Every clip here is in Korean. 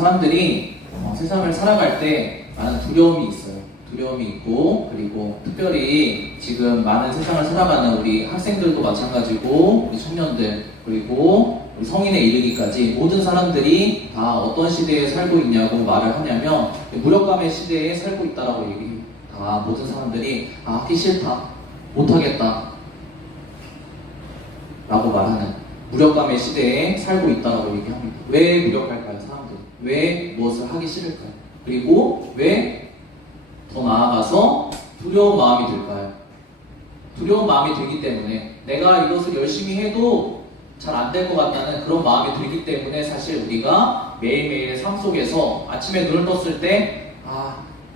사람들이 세상을 살아갈 때 많은 두려움이 있어요. 두려움이 있고, 그리고 특별히 지금 많은 세상을 살아가는 우리 학생들도 마찬가지고, 우리 청년들, 그리고 우리 성인에 이르기까지 모든 사람들이 다 어떤 시대에 살고 있냐고 말을 하냐면 무력감의 시대에 살고 있다라고 얘기해요. 다 모든 사람들이 하기 싫다, 못하겠다 라고 말하는 무력감의 시대에 살고 있다라고 얘기합니다. 왜 무력할까요, 사람들? 왜 무엇을 하기 싫을까요? 그리고 왜 더 나아가서 두려운 마음이 들까요? 두려운 마음이 들기 때문에 내가 이것을 열심히 해도 잘 안 될 것 같다는 그런 마음이 들기 때문에 사실 우리가 매일매일 삶 속에서 아침에 눈을 떴을 때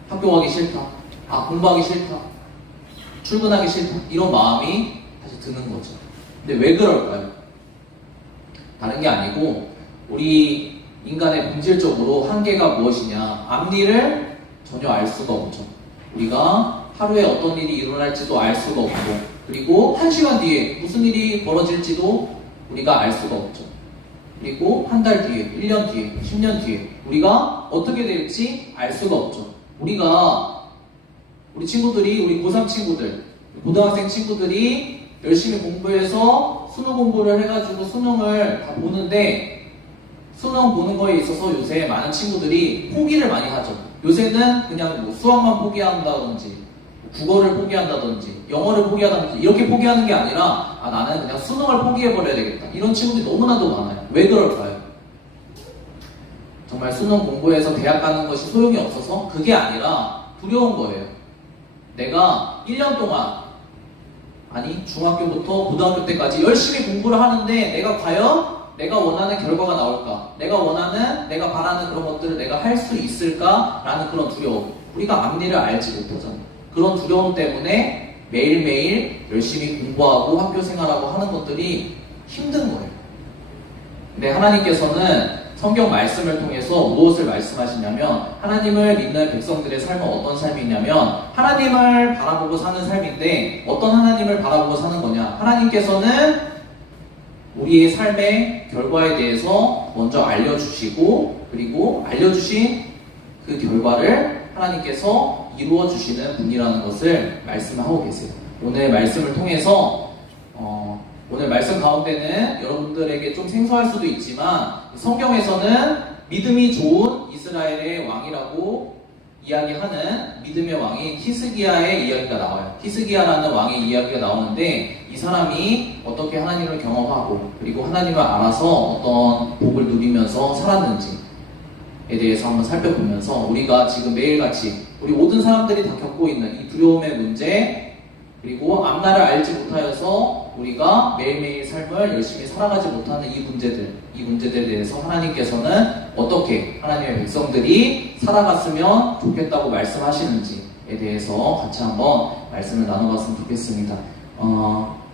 학교 가기 싫다, 공부하기 싫다, 출근하기 싫다 이런 마음이 사실 드는 거죠. 근데 왜 그럴까요? 다른 게 아니고 우리 인간의 본질적으로 한계가 무엇이냐, 앞일을 전혀 알 수가 없죠. 우리가 하루에 어떤 일이 일어날지도 알 수가 없고, 그리고 1시간 뒤에 무슨 일이 벌어질지도 우리가 알 수가 없죠. 그리고 한 달 뒤에, 1년 뒤에, 10년 뒤에 우리가 어떻게 될지 알 수가 없죠. 우리 친구들이, 우리 고3 친구들, 고등학생 친구들이 열심히 공부해서 수능 공부를 해가지고 수능을 다 보는데, 수능 보는 거에 있어서 요새 많은 친구들이 포기를 많이 하죠. 요새는 그냥 수학만 포기한다든지, 국어를 포기한다든지, 영어를 포기한다든지 이렇게 포기하는 게 아니라 나는 그냥 수능을 포기해버려야 되겠다. 이런 친구들이 너무나도 많아요. 왜 그럴까요? 정말 수능 공부해서 대학 가는 것이 소용이 없어서? 그게 아니라 두려운 거예요. 내가 1년 동안, 중학교부터 고등학교 때까지 열심히 공부를 하는데 내가 과연 내가 원하는 결과가 나올까? 내가 바라는 그런 것들을 내가 할 수 있을까? 라는 그런 두려움. 우리가 앞일을 알지 못하잖아. 그런 두려움 때문에 매일매일 열심히 공부하고 학교 생활하고 하는 것들이 힘든 거예요. 근데 하나님께서는 성경 말씀을 통해서 무엇을 말씀하시냐면, 하나님을 믿는 백성들의 삶은 어떤 삶이냐면 하나님을 바라보고 사는 삶인데, 어떤 하나님을 바라보고 사는 거냐? 하나님께서는 우리의 삶의 결과에 대해서 먼저 알려주시고, 그리고 알려주신 그 결과를 하나님께서 이루어 주시는 분이라는 것을 말씀하고 계세요. 오늘 말씀을 통해서 오늘 말씀 가운데는 여러분들에게 좀 생소할 수도 있지만, 성경에서는 믿음이 좋은 이스라엘의 왕이라고 이야기하는 믿음의 왕인 히스기야의 이야기가 나와요. 히스기야라는 왕의 이야기가 나오는데, 이 사람이 어떻게 하나님을 경험하고 그리고 하나님을 알아서 어떤 복을 누리면서 살았는지에 대해서 한번 살펴보면서, 우리가 지금 매일같이 우리 모든 사람들이 다 겪고 있는 이 두려움의 문제, 그리고 앞날을 알지 못하여서 우리가 매일매일 삶을 열심히 살아가지 못하는 이 문제들에 대해서 하나님께서는 어떻게 하나님의 백성들이 살아갔으면 좋겠다고 말씀하시는지에 대해서 같이 한번 말씀을 나눠봤으면 좋겠습니다.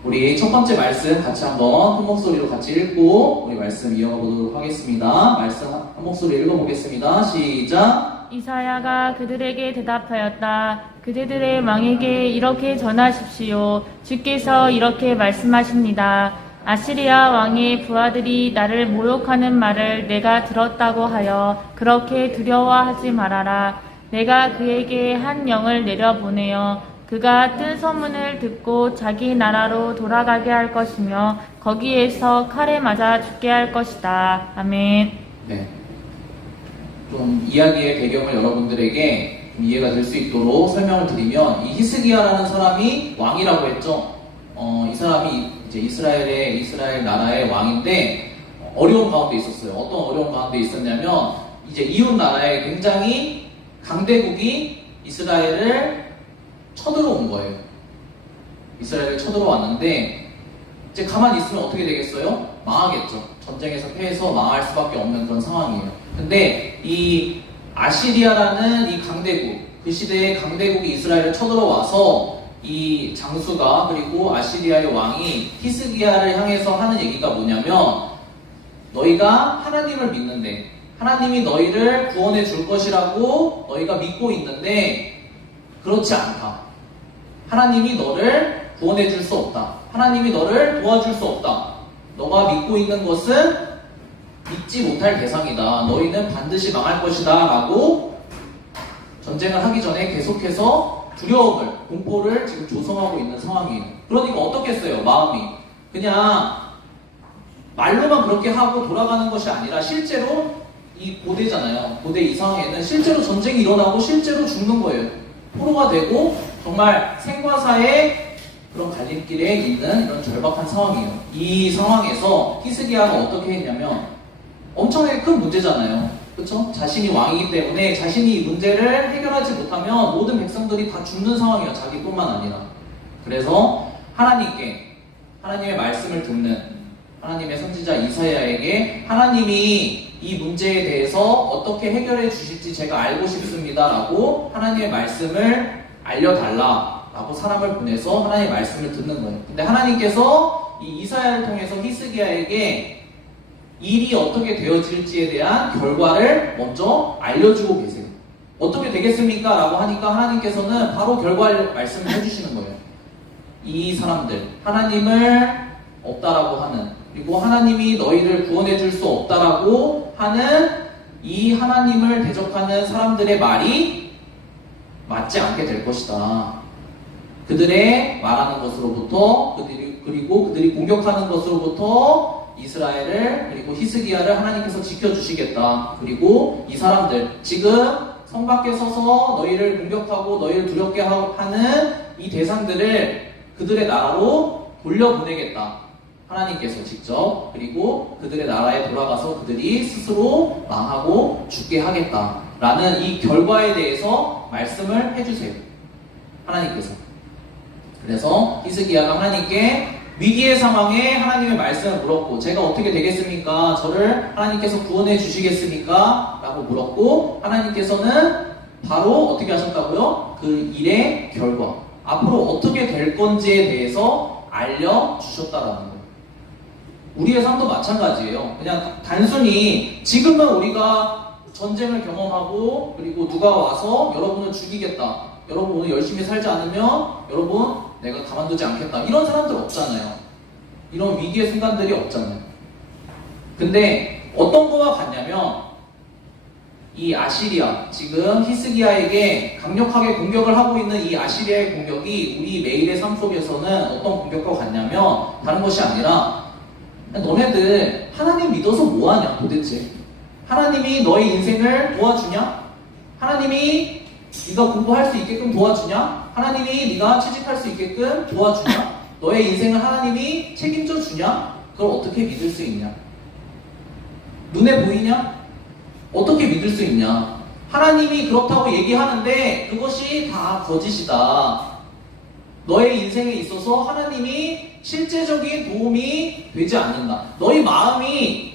우리 첫 번째 말씀 같이 한번 한 목소리로 같이 읽고 우리 말씀 이어가보도록 하겠습니다. 말씀 한 목소리 읽어보겠습니다. 시작! 이사야가 그들에게 대답하였다. 그대들의 왕에게 이렇게 전하십시오. 주께서 이렇게 말씀하십니다. 아시리아 왕의 부하들이 나를 모욕하는 말을 내가 들었다고 하여 그렇게 두려워하지 말아라. 내가 그에게 한 영을 내려보내어 그가 뜬 소문을 듣고 자기 나라로 돌아가게 할 것이며 거기에서 칼에 맞아 죽게 할 것이다. 아멘. 네. 좀 이야기의 배경을 여러분들에게 좀 이해가 될 수 있도록 설명을 드리면, 이 히스기야라는 사람이 왕이라고 했죠. 이 사람이 이제 이스라엘 나라의 왕인데 어려운 가운데 있었어요. 어떤 어려운 가운데 있었냐면, 이제 이웃 나라에 굉장히 강대국이 이스라엘을 쳐들어온 거예요. 이스라엘을 쳐들어왔는데 이제 가만히 있으면 어떻게 되겠어요? 망하겠죠. 전쟁에서 패해서 망할 수밖에 없는 그런 상황이에요. 근데 이 아시리아라는 이 강대국, 그 시대의 강대국이 이스라엘을 쳐들어와서 이 장수가, 그리고 아시리아의 왕이 히스기야를 향해서 하는 얘기가 뭐냐면, 너희가 하나님을 믿는데, 하나님이 너희를 구원해 줄 것이라고 너희가 믿고 있는데 그렇지 않다. 하나님이 너를 구원해 줄 수 없다. 하나님이 너를 도와줄 수 없다. 너가 믿고 있는 것은 믿지 못할 대상이다. 너희는 반드시 망할 것이다. 라고 전쟁을 하기 전에 계속해서 두려움을, 공포를 지금 조성하고 있는 상황이에요. 그러니까 어떻겠어요? 마음이. 그냥 말로만 그렇게 하고 돌아가는 것이 아니라 실제로 이 고대잖아요. 고대 이 상황에는 실제로 전쟁이 일어나고 실제로 죽는 거예요. 포로가 되고 정말 생과 사의 그런 갈림길에 있는 이런 절박한 상황이에요. 이 상황에서 히스기야가 어떻게 했냐면 엄청나게 큰 문제잖아요. 그렇죠? 자신이 왕이기 때문에 자신이 이 문제를 해결하지 못하면 모든 백성들이 다 죽는 상황이에요. 자기뿐만 아니라. 그래서 하나님께 하나님의 말씀을 듣는 하나님의 선지자 이사야에게 하나님이 이 문제에 대해서 어떻게 해결해 주실지 제가 알고 싶습니다 라고 하나님의 말씀을 알려달라 라고 사람을 보내서 하나님의 말씀을 듣는 거예요. 근데 하나님께서 이 이사야를 통해서 히스기야에게 일이 어떻게 되어질지에 대한 결과를 먼저 알려주고 계세요. 어떻게 되겠습니까? 라고 하니까 하나님께서는 바로 결과를 말씀을 해주시는 거예요. 이 사람들, 하나님을 없다라고 하는, 그리고 하나님이 너희를 구원해 줄 수 없다라고 하는 이 하나님을 대적하는 사람들의 말이 맞지 않게 될 것이다. 그들의 말하는 것으로부터 그리고 그들이 공격하는 것으로부터 이스라엘을 그리고 히스기야를 하나님께서 지켜주시겠다. 그리고 이 사람들 지금 성 밖에 서서 너희를 공격하고 너희를 두렵게 하는 이 대상들을 그들의 나라로 돌려보내겠다. 하나님께서 직접 그리고 그들의 나라에 돌아가서 그들이 스스로 망하고 죽게 하겠다라는 이 결과에 대해서 말씀을 해주세요. 하나님께서. 그래서 히스기야가 하나님께 위기의 상황에 하나님의 말씀을 물었고 제가 어떻게 되겠습니까? 저를 하나님께서 구원해 주시겠습니까? 라고 물었고 하나님께서는 바로 어떻게 하셨다고요? 그 일의 결과 앞으로 어떻게 될 건지에 대해서 알려주셨다라는 거예요. 우리의 삶도 마찬가지예요. 그냥 단순히 지금은 우리가 전쟁을 경험하고 그리고 누가 와서 여러분을 죽이겠다. 여러분 오늘 열심히 살지 않으면 여러분 내가 가만두지 않겠다. 이런 사람들 없잖아요. 이런 위기의 순간들이 없잖아요. 근데 어떤 거와 같냐면 이 아시리아, 지금 히스기야에게 강력하게 공격을 하고 있는 이 아시리아의 공격이 우리 매일의 삶 속에서는 어떤 공격과 같냐면 다른 것이 아니라 너네들 하나님 믿어서 뭐하냐 도대체? 하나님이 너의 인생을 도와주냐? 하나님이 네가 공부할 수 있게끔 도와주냐? 하나님이 네가 취직할 수 있게끔 도와주냐? 너의 인생을 하나님이 책임져 주냐? 그걸 어떻게 믿을 수 있냐? 눈에 보이냐? 어떻게 믿을 수 있냐? 하나님이 그렇다고 얘기하는데 그것이 다 거짓이다. 너의 인생에 있어서 하나님이 실제적인 도움이 되지 않는다. 너희 마음이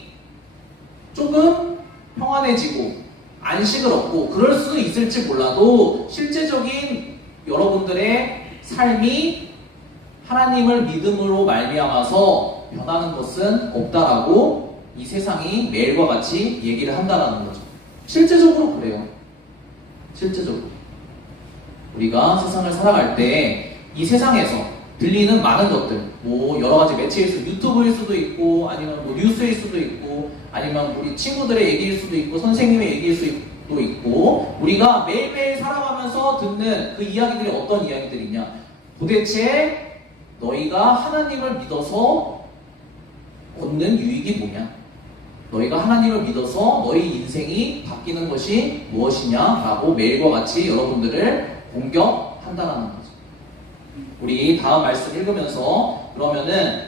조금 평안해지고 안식을 얻고 그럴 수 있을지 몰라도 실제적인 여러분들의 삶이 하나님을 믿음으로 말미암아서 변하는 것은 없다라고 이 세상이 매일과 같이 얘기를 한다라는 거죠. 실제적으로 그래요. 실제적으로 우리가 세상을 살아갈 때 이 세상에서 들리는 많은 것들, 뭐 여러 가지 매체일 수도 유튜브일 수도 있고 아니면 뭐 뉴스일 수도 있고 아니면 우리 친구들의 얘기일 수도 있고 선생님의 얘기일 수도 있고 우리가 매일매일 살아가면서 듣는 그 이야기들이 어떤 이야기들이냐? 도대체 너희가 하나님을 믿어서 얻는 유익이 뭐냐? 너희가 하나님을 믿어서 너희 인생이 바뀌는 것이 무엇이냐라고 매일과 같이 여러분들을 공격한다라는 거죠. 우리 다음 말씀 읽으면서 그러면은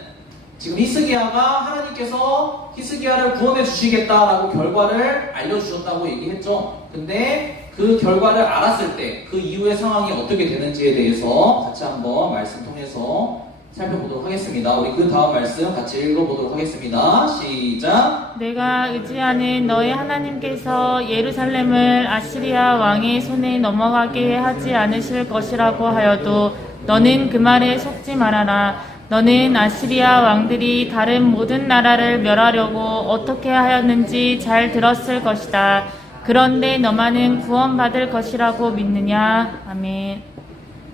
지금 히스기야가 하나님께서 히스기야를 구원해 주시겠다라고 결과를 알려주셨다고 얘기했죠. 근데 그 결과를 알았을 때 그 이후의 상황이 어떻게 되는지에 대해서 같이 한번 말씀 통해서 살펴보도록 하겠습니다. 우리 그 다음 말씀 같이 읽어보도록 하겠습니다. 시작. 내가 의지하는 너의 하나님께서 예루살렘을 아시리아 왕의 손에 넘어가게 하지 않으실 것이라고 하여도 너는 그 말에 속지 말아라. 너는 아시리아 왕들이 다른 모든 나라를 멸하려고 어떻게 하였는지 잘 들었을 것이다. 그런데 너만은 구원받을 것이라고 믿느냐? 아멘.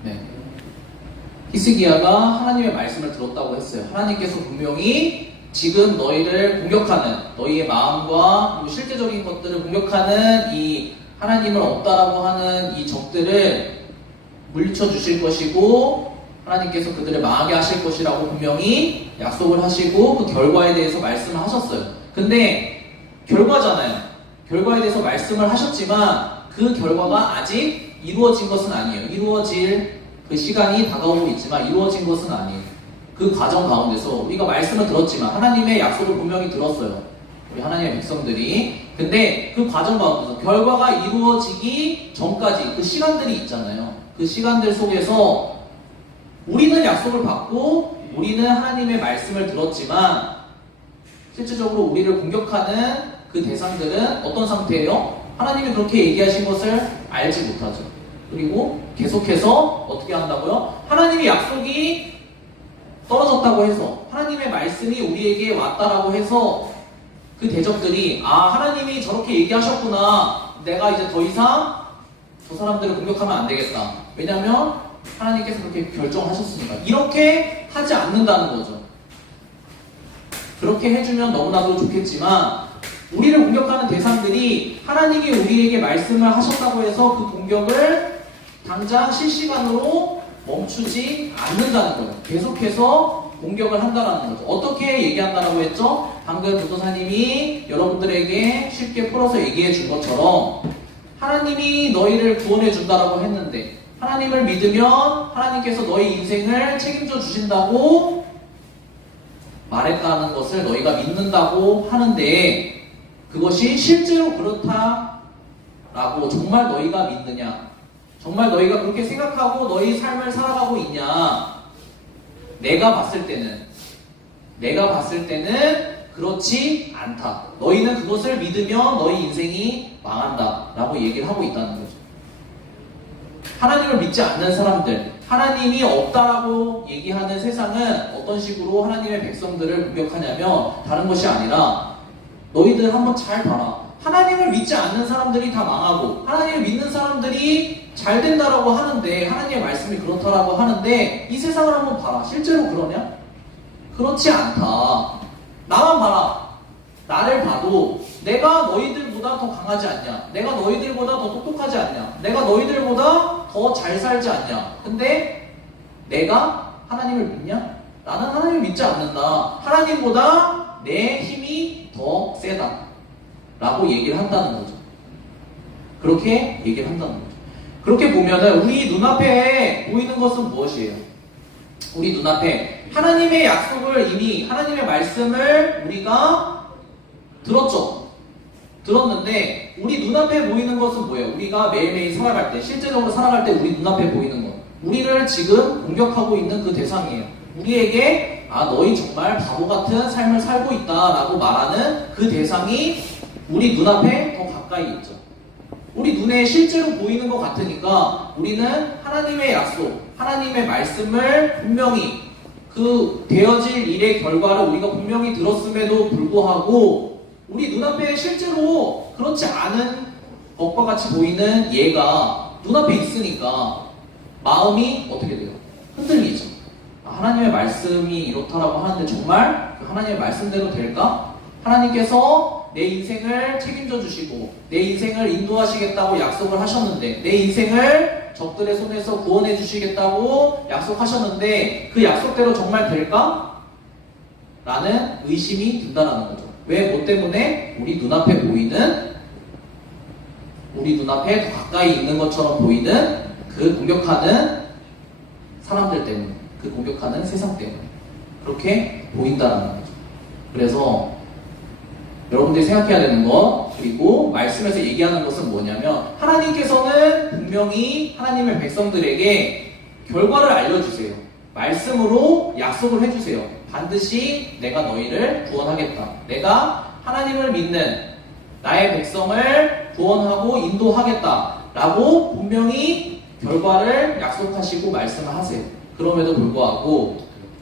네. 히스기야가 하나님의 말씀을 들었다고 했어요. 하나님께서 분명히 지금 너희를 공격하는 너희의 마음과 그리고 실제적인 것들을 공격하는 이 하나님을 없다라고 하는 이 적들을 물리쳐 주실 것이고 하나님께서 그들을 망하게 하실 것이라고 분명히 약속을 하시고 그 결과에 대해서 말씀을 하셨어요. 근데 결과잖아요. 결과에 대해서 말씀을 하셨지만 그 결과가 아직 이루어진 것은 아니에요. 이루어질 그 시간이 다가오고 있지만 이루어진 것은 아니에요. 그 과정 가운데서 우리가 말씀을 들었지만 하나님의 약속을 분명히 들었어요. 우리 하나님의 백성들이. 근데 그 과정 가운데서 결과가 이루어지기 전까지 그 시간들이 있잖아요. 그 시간들 속에서 우리는 약속을 받고 우리는 하나님의 말씀을 들었지만 실질적으로 우리를 공격하는 그 대상들은 어떤 상태예요? 하나님이 그렇게 얘기하신 것을 알지 못하죠. 그리고 계속해서 어떻게 한다고요? 하나님의 약속이 떨어졌다고 해서 하나님의 말씀이 우리에게 왔다라고 해서 그 대적들이 하나님이 저렇게 얘기하셨구나. 내가 이제 더 이상 저 사람들을 공격하면 안 되겠다. 왜냐하면 하나님께서 그렇게 결정하셨으니까. 이렇게 하지 않는다는 거죠. 그렇게 해주면 너무나도 좋겠지만 우리를 공격하는 대상들이 하나님이 우리에게 말씀을 하셨다고 해서 그 공격을 당장 실시간으로 멈추지 않는다는 거예요. 계속해서 공격을 한다는 거죠. 어떻게 얘기한다라고 했죠? 방금 교도사님이 여러분들에게 쉽게 풀어서 얘기해 준 것처럼 하나님이 너희를 구원해 준다라고 했는데 하나님을 믿으면 하나님께서 너희 인생을 책임져 주신다고 말했다는 것을 너희가 믿는다고 하는데 그것이 실제로 그렇다라고 정말 너희가 믿느냐? 정말 너희가 그렇게 생각하고 너희 삶을 살아가고 있냐? 내가 봤을 때는 그렇지 않다. 너희는 그것을 믿으면 너희 인생이 망한다라고 얘기를 하고 있다는 거죠. 하나님을 믿지 않는 사람들, 하나님이 없다라고 얘기하는 세상은 어떤 식으로 하나님의 백성들을 공격하냐면 다른 것이 아니라 너희들 한번 잘 봐라. 하나님을 믿지 않는 사람들이 다 망하고 하나님을 믿는 사람들이 잘 된다라고 하는데 하나님의 말씀이 그렇다라고 하는데 이 세상을 한번 봐라. 실제로 그러냐? 그렇지 않다. 나만 봐라. 나를 봐도 내가 너희들보다 더 강하지 않냐? 내가 너희들보다 더 똑똑하지 않냐? 내가 너희들보다 더 잘 살지 않냐? 근데 내가 하나님을 믿냐? 나는 하나님을 믿지 않는다. 하나님보다 내 힘이 더 세다. 라고 얘기를 한다는 거죠. 그렇게 얘기를 한다는 거죠. 그렇게 보면은 우리 눈앞에 보이는 것은 무엇이에요? 우리 눈앞에 하나님의 약속을 이미 하나님의 말씀을 우리가 들었죠. 들었는데 우리 눈앞에 보이는 것은 뭐예요? 우리가 매일매일 살아갈 때, 실제적으로 살아갈 때 우리 눈앞에 보이는 것. 우리를 지금 공격하고 있는 그 대상이에요. 우리에게 너희 정말 바보 같은 삶을 살고 있다라고 말하는 그 대상이 우리 눈앞에 더 가까이 있죠. 우리 눈에 실제로 보이는 것 같으니까 우리는 하나님의 약속, 하나님의 말씀을 분명히 그 되어질 일의 결과를 우리가 분명히 들었음에도 불구하고 우리 눈앞에 실제로 그렇지 않은 것과 같이 보이는 얘가 눈앞에 있으니까 마음이 어떻게 돼요? 흔들리죠. 하나님의 말씀이 이렇다라고 하는데 정말 그 하나님의 말씀대로 될까? 하나님께서 내 인생을 책임져 주시고 내 인생을 인도하시겠다고 약속을 하셨는데 내 인생을 적들의 손에서 구원해 주시겠다고 약속하셨는데 그 약속대로 정말 될까? 라는 의심이 든다는 거죠. 왜? 뭐 때문에? 우리 눈앞에 더 가까이 있는 것처럼 보이는 그 공격하는 사람들 때문에, 그 공격하는 세상 때문에 그렇게 보인다는 거죠. 그래서 여러분들이 생각해야 되는 것, 그리고 말씀에서 얘기하는 것은 뭐냐면 하나님께서는 분명히 하나님의 백성들에게 결과를 알려주세요. 말씀으로 약속을 해주세요. 반드시 내가 너희를 구원하겠다. 내가 하나님을 믿는 나의 백성을 구원하고 인도하겠다. 라고 분명히 결과를 약속하시고 말씀을 하세요. 그럼에도 불구하고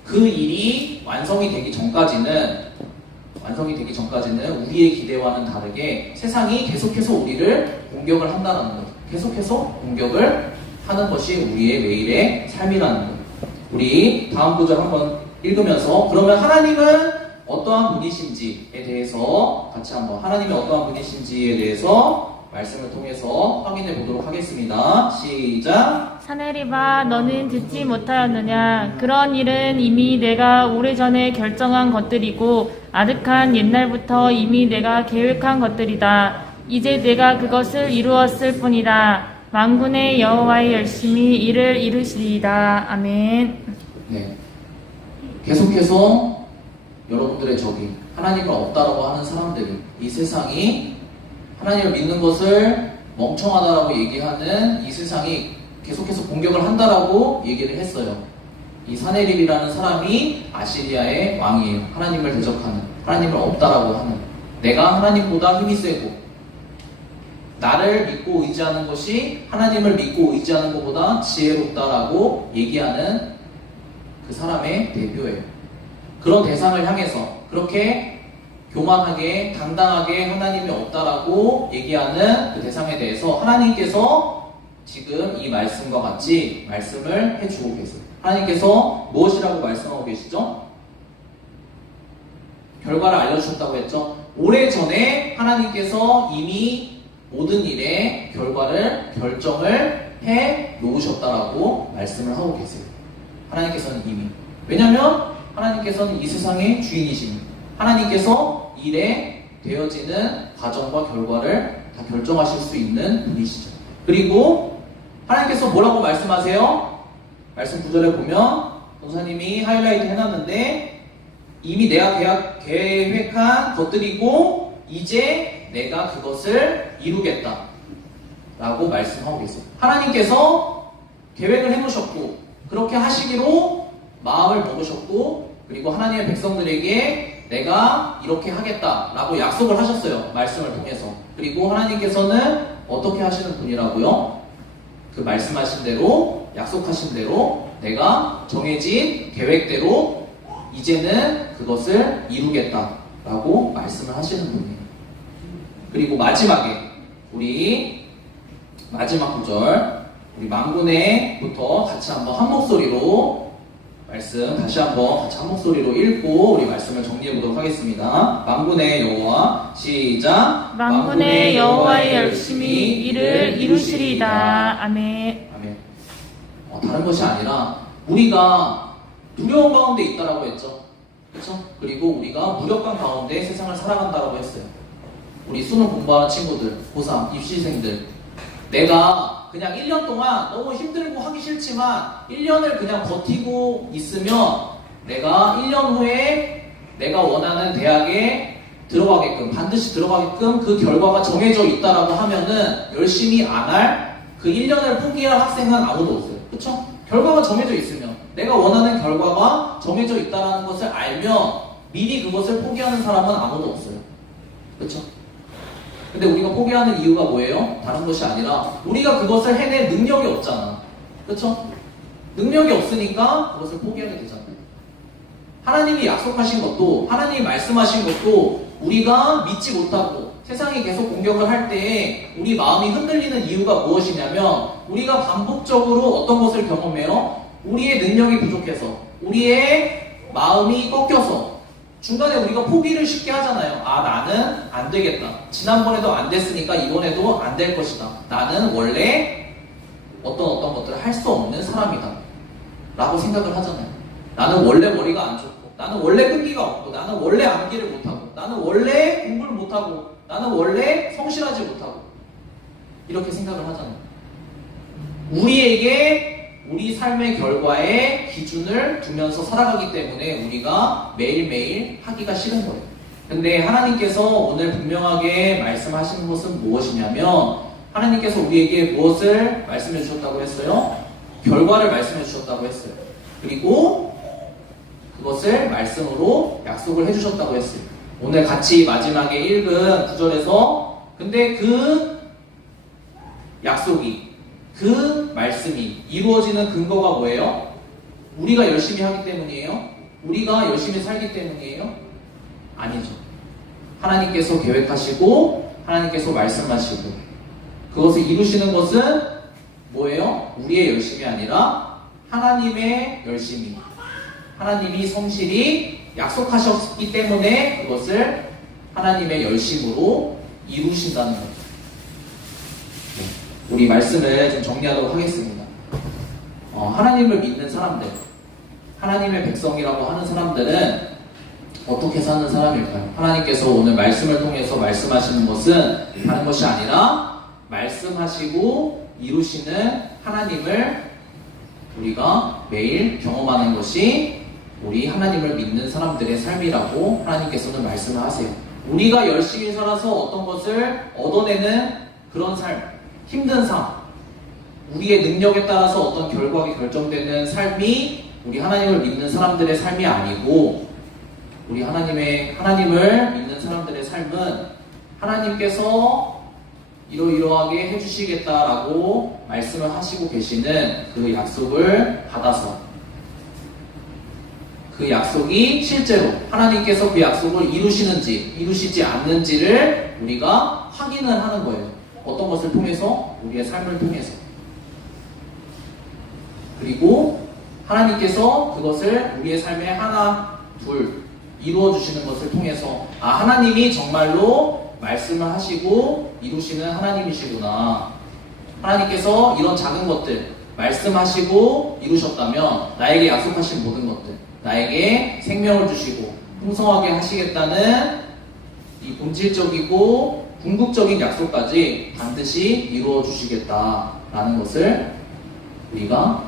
그 일이 완성이 되기 전까지는 우리의 기대와는 다르게 세상이 계속해서 우리를 공격을 한다는 거죠. 계속해서 공격을 하는 것이 우리의 매일의 삶이라는 거죠. 우리 다음 구절 한번 읽으면서 그러면 하나님은 어떠한 분이신지에 대해서 같이 한번 하나님이 어떠한 분이신지에 대해서 말씀을 통해서 확인해 보도록 하겠습니다. 시작. 사내리바 너는 듣지 못하였느냐? 그런 일은 이미 내가 오래전에 결정한 것들이고 아득한 옛날부터 이미 내가 계획한 것들이다. 이제 내가 그것을 이루었을 뿐이다. 만군의 여호와의 열심히 이를 이루시리이다. 아멘. 네. 계속해서 여러분들의 적이 하나님을 없다라고 하는 사람들이 이 세상이 하나님을 믿는 것을 멍청하다라고 얘기하는 이 세상이 계속해서 공격을 한다라고 얘기를 했어요. 이 사네립이라는 사람이 아시리아의 왕이에요. 하나님을 대적하는, 하나님을 없다라고 하는, 내가 하나님보다 힘이 세고 나를 믿고 의지하는 것이 하나님을 믿고 의지하는 것보다 지혜롭다라고 얘기하는 그 사람의 대표예요. 그런 대상을 향해서 그렇게 교만하게 당당하게 하나님이 없다라고 얘기하는 그 대상에 대해서 하나님께서 지금 이 말씀과 같이 말씀을 해주고 계세요. 하나님께서 무엇이라고 말씀하고 계시죠? 결과를 알려주셨다고 했죠. 오래전에 하나님께서 이미 모든 일의 결과를 결정을 해 놓으셨다라고 말씀을 하고 계세요. 하나님께서는 이미. 왜냐하면 하나님께서는 이 세상의 주인이십니다. 하나님께서 일에 되어지는 과정과 결과를 다 결정하실 수 있는 분이시죠. 그리고 하나님께서 뭐라고 말씀하세요? 말씀 구절에 보면 권사님이 하이라이트 해놨는데 이미 내가 계획한 것들이고 이제 내가 그것을 이루겠다 라고 말씀하고 계세요. 하나님께서 계획을 해놓으셨고 그렇게 하시기로 마음을 먹으셨고 그리고 하나님의 백성들에게 내가 이렇게 하겠다 라고 약속을 하셨어요. 말씀을 통해서. 그리고 하나님께서는 어떻게 하시는 분이라고요? 그 말씀하신 대로 약속하신 대로 내가 정해진 계획대로 이제는 그것을 이루겠다 라고 말씀을 하시는 분이에요. 그리고 마지막에 우리 마지막 구절 우리 만군의부터 같이 한번 한 목소리로 말씀 다시 한번 같이 한 목소리로 읽고 우리 말씀을 정리해 보도록 하겠습니다. 만군의 여호와 시작. 만군의 여호와의 열심히 이를 이루시리이다. 아멘. 아멘. 다른 것이 아니라 우리가 두려움 가운데 있다라고 했죠. 그렇죠? 그리고 우리가 무력감 가운데 세상을 살아간다라고 했어요. 우리 수능 공부하는 친구들, 고3, 입시생들 내가 그냥 1년 동안 너무 힘들고 하기 싫지만 1년을 그냥 버티고 있으면 내가 1년 후에 내가 원하는 대학에 들어가게끔 반드시 들어가게끔 그 결과가 정해져 있다라고 하면은 열심히 안 할 그 1년을 포기할 학생은 아무도 없어요. 그쵸? 결과가 정해져 있으면 내가 원하는 결과가 정해져 있다는 것을 알면 미리 그것을 포기하는 사람은 아무도 없어요. 그쵸? 근데 우리가 포기하는 이유가 뭐예요? 다른 것이 아니라 우리가 그것을 해낼 능력이 없잖아. 그쵸? 능력이 없으니까 그것을 포기하게 되잖아요. 하나님이 약속하신 것도 하나님이 말씀하신 것도 우리가 믿지 못하고 세상이 계속 공격을 할 때에 우리 마음이 흔들리는 이유가 무엇이냐면 우리가 반복적으로 어떤 것을 경험해요? 우리의 능력이 부족해서 우리의 마음이 꺾여서 중간에 우리가 포기를 쉽게 하잖아요. 아, 나는 안 되겠다. 지난번에도 안 됐으니까 이번에도 안 될 것이다. 나는 원래 어떤 것들을 할 수 없는 사람이다. 라고 생각을 하잖아요. 나는 원래 머리가 안 좋고, 나는 원래 끈기가 없고, 나는 원래 암기를 못하고, 나는 원래 공부를 못하고, 나는 원래 성실하지 못하고. 이렇게 생각을 하잖아요. 우리에게 우리 삶의 결과에 기준을 두면서 살아가기 때문에 우리가 매일매일 하기가 싫은 거예요. 근데 하나님께서 오늘 분명하게 말씀하시는 것은 무엇이냐면 하나님께서 우리에게 무엇을 말씀해 주셨다고 했어요? 결과를 말씀해 주셨다고 했어요. 그리고 그것을 말씀으로 약속을 해 주셨다고 했어요. 오늘 같이 마지막에 읽은 구절에서 근데 그 약속이 그 말씀이 이루어지는 근거가 뭐예요? 우리가 열심히 하기 때문이에요? 우리가 열심히 살기 때문이에요? 아니죠. 하나님께서 계획하시고 하나님께서 말씀하시고 그것을 이루시는 것은 뭐예요? 우리의 열심이 아니라 하나님의 열심이 하나님이 성실히 약속하셨기 때문에 그것을 하나님의 열심으로 이루신다는 거죠. 네, 우리 말씀을 좀 정리하도록 하겠습니다. 하나님을 믿는 사람들, 하나님의 백성이라고 하는 사람들은 어떻게 사는 사람일까요? 하나님께서 오늘 말씀을 통해서 말씀하시는 것은 다른 것이 아니라 말씀하시고 이루시는 하나님을 우리가 매일 경험하는 것이 우리 하나님을 믿는 사람들의 삶이라고 하나님께서는 말씀을 하세요. 우리가 열심히 살아서 어떤 것을 얻어내는 그런 삶, 힘든 삶, 우리의 능력에 따라서 어떤 결과가 결정되는 삶이 우리 하나님을 믿는 사람들의 삶이 아니고, 우리 하나님을 믿는 사람들의 삶은 하나님께서 이러이러하게 해주시겠다라고 말씀을 하시고 계시는 그 약속을 받아서, 그 약속이 실제로 하나님께서 그 약속을 이루시는지 이루시지 않는지를 우리가 확인을 하는 거예요. 어떤 것을 통해서? 우리의 삶을 통해서. 그리고 하나님께서 그것을 우리의 삶에 하나, 둘 이루어 주시는 것을 통해서, 하나님이 정말로 말씀을 하시고 이루시는 하나님이시구나. 하나님께서 이런 작은 것들 말씀하시고 이루셨다면 나에게 약속하신 모든 것들, 나에게 생명을 주시고 풍성하게 하시겠다는 이 본질적이고 궁극적인 약속까지 반드시 이루어 주시겠다라는 것을 우리가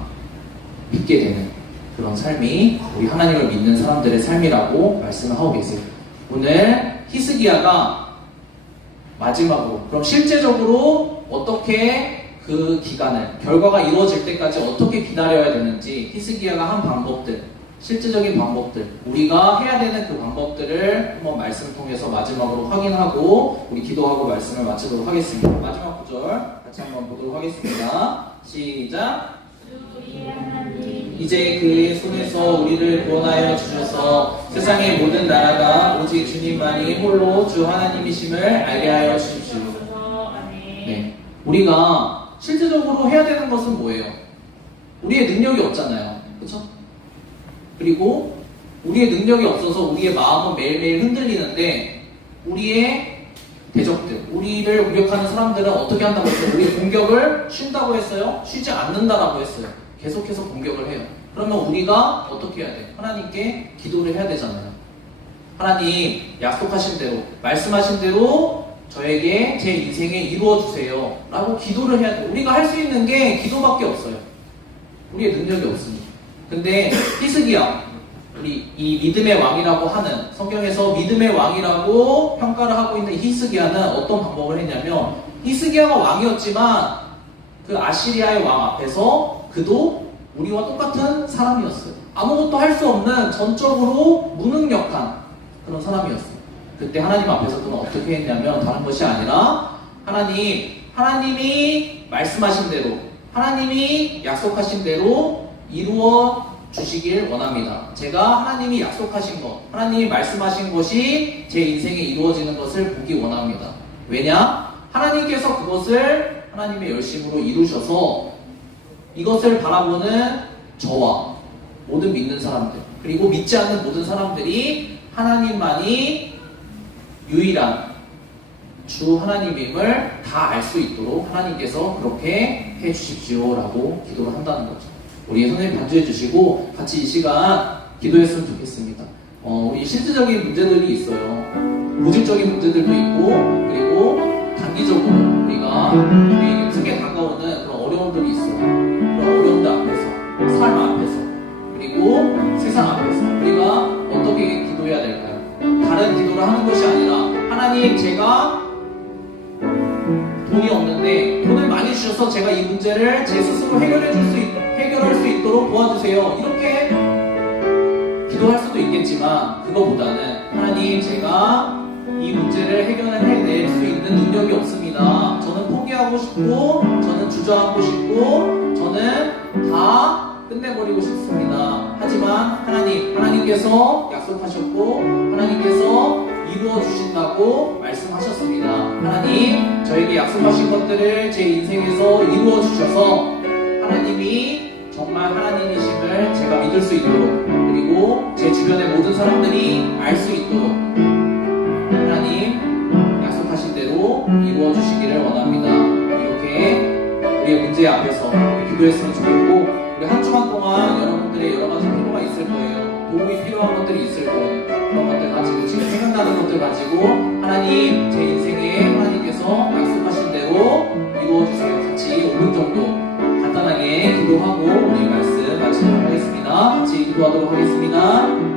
믿게 되는 그런 삶이 우리 하나님을 믿는 사람들의 삶이라고 말씀을 하고 계세요. 오늘 히스기야가 마지막으로, 그럼 실제적으로 어떻게 그 기간을, 결과가 이루어질 때까지 어떻게 기다려야 되는지 히스기야가 한 방법들, 실제적인 방법들, 우리가 해야 되는 그 방법들을 한번 말씀을 통해서 마지막으로 확인하고 우리 기도하고 말씀을 마치도록 하겠습니다. 마지막 구절 같이 한번 보도록 하겠습니다. 시작. 이제 그의 손에서 우리를 구원하여 주셔서 세상의 모든 나라가 오직 주님만이 홀로 주 하나님이심을 알게 하여 주십시오. 네, 우리가 실제적으로 해야 되는 것은 뭐예요? 우리의 능력이 없잖아요. 그렇죠? 그리고 우리의 능력이 없어서 우리의 마음은 매일매일 흔들리는데, 우리의 대적들, 우리를 공격하는 사람들은 어떻게 한다고 했어요? 우리의 공격을 쉰다고 했어요? 쉬지 않는다라고 했어요. 계속해서 공격을 해요. 그러면 우리가 어떻게 해야 돼요? 하나님께 기도를 해야 되잖아요. 하나님, 약속하신 대로, 말씀하신 대로 저에게 제 인생에 이루어주세요 라고 기도를 해야 돼요. 우리가 할 수 있는 게 기도밖에 없어요. 우리의 능력이 없으니까. 근데 히스기야, 우리 이 믿음의 왕이라고 하는, 성경에서 믿음의 왕이라고 평가를 하고 있는 히스기야는 어떤 방법을 했냐면, 히스기야가 왕이었지만 그 아시리아의 왕 앞에서 그도 우리와 똑같은 사람이었어요. 아무것도 할 수 없는, 전적으로 무능력한 그런 사람이었어요. 그때 하나님 앞에서 그는 어떻게 했냐면, 다른 것이 아니라 하나님이 말씀하신 대로, 하나님이 약속하신 대로 이루어 주시길 원합니다. 제가 하나님이 약속하신 것, 하나님이 말씀하신 것이 제 인생에 이루어지는 것을 보기 원합니다. 왜냐? 하나님께서 그것을 하나님의 열심으로 이루셔서 이것을 바라보는 저와 모든 믿는 사람들, 그리고 믿지 않는 모든 사람들이 하나님만이 유일한 주 하나님임을 다 알 수 있도록 하나님께서 그렇게 해주십시오 라고 기도를 한다는 거죠. 우리 선생님 반주해 주시고 같이 이 시간 기도했으면 좋겠습니다. 우리 실질적인 문제들이 있어요. 물질적인 문제들도 있고, 그리고 단기적으로 우리가 우리에게 크게 다가오는 그런 어려움들이 있어요. 그런 어려움들 앞에서, 삶 앞에서, 그리고 세상 앞에서 우리가 어떻게 기도해야 될까요? 다른 기도를 하는 것이 아니라, 하나님, 제가 돈이 없는데 돈을 많이 주셔서 제가 이 문제를 제 스스로 해결할 수 있도록 도와주세요. 이렇게 기도할 수도 있겠지만, 그거보다는 하나님, 제가 이 문제를 해결해낼 수 있는 능력이 없습니다. 저는 포기하고 싶고, 저는 주저앉고 싶고, 저는 다 끝내버리고 싶습니다. 하지만 하나님께서 약속하셨고 하나님께서 이루어 주신다고 말씀하셨습니다. 하나님, 저에게 약속하신 것들을 제 인생에서 이루어 주셔서 하나님이 정말 하나님이심을 제가 믿을 수 있도록, 그리고 제 주변의 모든 사람들이 알 수 있도록 하나님 약속하신 대로 이루어 주시기를 원합니다. 이렇게 우리의 문제 앞에서 기도했으면 좋겠고, 우리 한 주간 동안 여러분들의 여러 가지 필요가 있을 거예요. 도움이 필요한 것들이 있을 거예요. 그런 것들 가지고, 지금 생각나는 것들 가지고 하나님, 제 인생에 하나님께서 약속하신 대로 이루어 주세요. 같이 5분 정도 간단하게 기도하고 우리 말씀 마치도록 하겠습니다. 같이 기도하도록 하겠습니다.